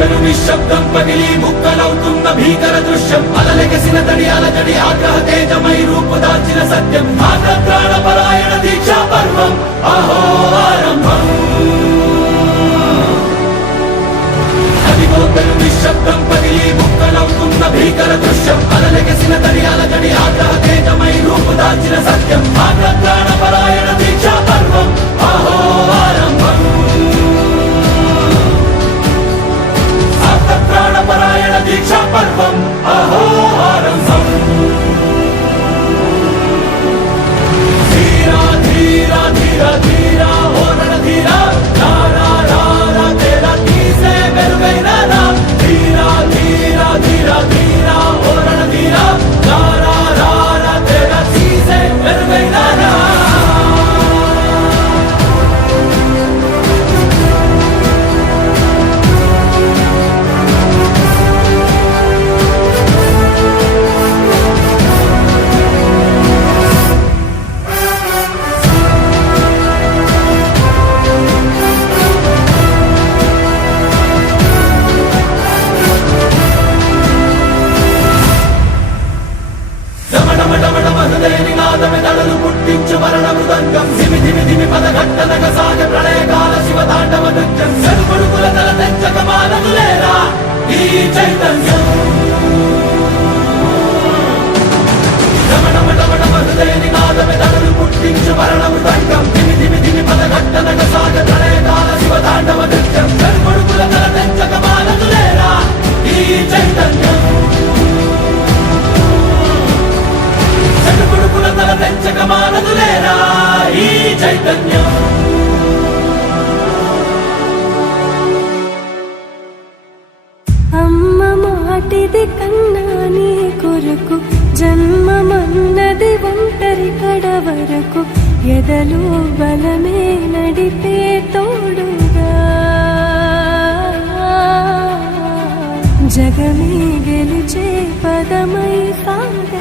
నిశ్శబ్దం పగిలి ముక్కలవుతున్న భీకర దృశ్యం అలలెగసిన తడి అలజడి ఆగ్రహ తేజమై రూపుదాల్చిన సత్యం ప్రాణపరాయణ దీక్షా పర్వం అహో ఆరంభం అదిగోతలు నిశ్శబ్దం పగిలి ముక్కలవుతున్న భీకర దృశ్యం అలలెగసిన తడి అలజడి ఆగ్రహ తేజమై రూపుదాల్చిన సత్యం ప్రాణపరాయణ దీక్షా పర్వం అహో ఆరంభం ప్రాణపరాయణ దీక్షా పర్వం అహో ఆరంభం ధీరా ధీరా ధీరా ధీరా ఓ రణధీరా రారా రారా తేరా తీసే మెరుగైన రా ధీరా ధీరా ధీరా ధీరా ఓ రణధీరా రారా రారా తేరా తీసే మెరుగైన రా నినాదమెదడలు పుట్టించు మరణ మృదంగం ధిమి ధిమి ధిమి పదఘట్టనగ సాగ ప్రళయకాల శివతాండవ నృత్యం చెడుకొడుకుల తల తెచ్చక మానదులేరా ఈ చైతన్యం హృదయ నినాదమెదడలు పుట్టించు మరణ మృదంగం ధిమి ధిమి ధిమి పదఘట్టనగ సాగ ప్రళయకాల శివతాండవ నృత్యం చెడుకొడుకుల తల తెచ్చక మానదులేరా ఈ చైతన్యం చెడుకొడుకుల తల తెచ్చక మానదులేరా ఈ చైతన్యం అమ్మ మాటిది కన్నా నీ కొరకు జన్మమన్నది ఒంటరి కడ వరకు ఎదలు బలమే నడిపే తోడుగా జగమే గెలిచే పదమై సాగ